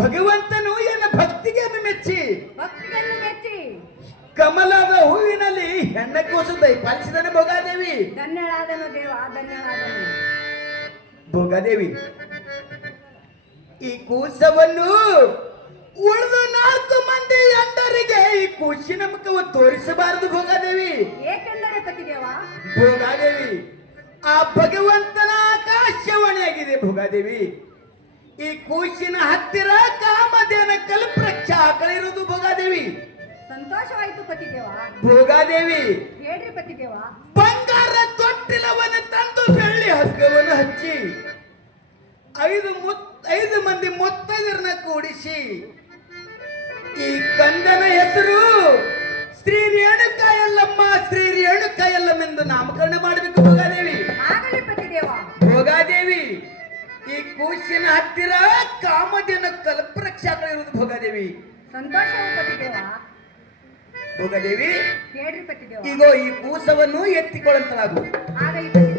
ಭಗವಂತನು ಎನ್ನ ಭಕ್ತಿಗೆಯನ್ನು ಮೆಚ್ಚಿ ಕಮಲದ ಹೂವಿನಲ್ಲಿ ಹೆಣ್ಣ ಕೂಸು ದಯಪಾಲಿಸಿದನು ಭೋಗಾದೇವಿ. ಧನ್ಯಳಾದನು ದೇವ, ಧನ್ಯಳಾದನು. ಭೋಗಾದೇವಿ, ಈ ಕೂಸವನ್ನು ಉಳಿದ 4 ಮಂದಿ ಎಂದರಿಗೆ ಈ ಕೂಸಿನ ಮುಖವು ತೋರಿಸಬಾರದು ಭೋಗಾದೇವಿ. ಏಕೆಂದರೆ ಪತಿದೇವ, ಭೋಗಾದೇವಿ, ಆ ಭಗವಂತನ ಆಕಾಶವಾಣಿಯಾಗಿದೆ ಭೋಗಾದೇವಿ. ಈ ಕೂಸಿನ ಹತ್ತಿರ ಕಾಮಧೇನ ಕಲ್ಪವೃಕ್ಷ ಆಕಳಿರುವುದು ಭೋಗಾದೇವಿ. ಸಂತೋಷವಾಯಿತು ಪತಿದೇವ. ಭೋಗಾದೇವಿ, ಹೇಳ್ರಿ ಪತಿದೇವ. ಬಂಗಾರ ತೊಟ್ಟಿಲವನ್ನು ತಂದು ಬೆಳ್ಳಿ ಹಗ್ಗವನ್ನು ಹಚ್ಚಿ 5 ಮಂದಿ ಮುತ್ತೈದರನ್ನ ಕೂಡಿಸಿ ಈ ಕಂದನ ಹೆಸರು ಶ್ರೀ ರೇಣುಕಾ ಯಲ್ಲಮ್ಮ, ಶ್ರೀ ರೇಣುಕಾ ಯಲ್ಲಮ್ಮ ಎಂದು ನಾಮಕರಣ ಮಾಡಬೇಕು ಭೋಗಾದೇವಿ. ಆಗಲಿ ಪತಿದೇವ. ಭೋಗಾದೇವಿ, ಈ ಕೂಸಿನ ಹತ್ತಿರ ಕಾಮಧೇನ ಕಲ್ಪವೃಕ್ಷ ಇರುವುದು ಭೋಗಾದೇವಿ. ಸಂತೋಷವು ಪತಿದೇವ. ಭೋಗಾದೇವಿ, ಹೇಳ್ರಿ ಪತಿದೇವ. ಈಗ ಈ ಕೂಸವನ್ನು ಎತ್ತಿಕೊಳ್ಳಂತಲಾಗು. ಆಗಲಿ ಪತಿದೇವ.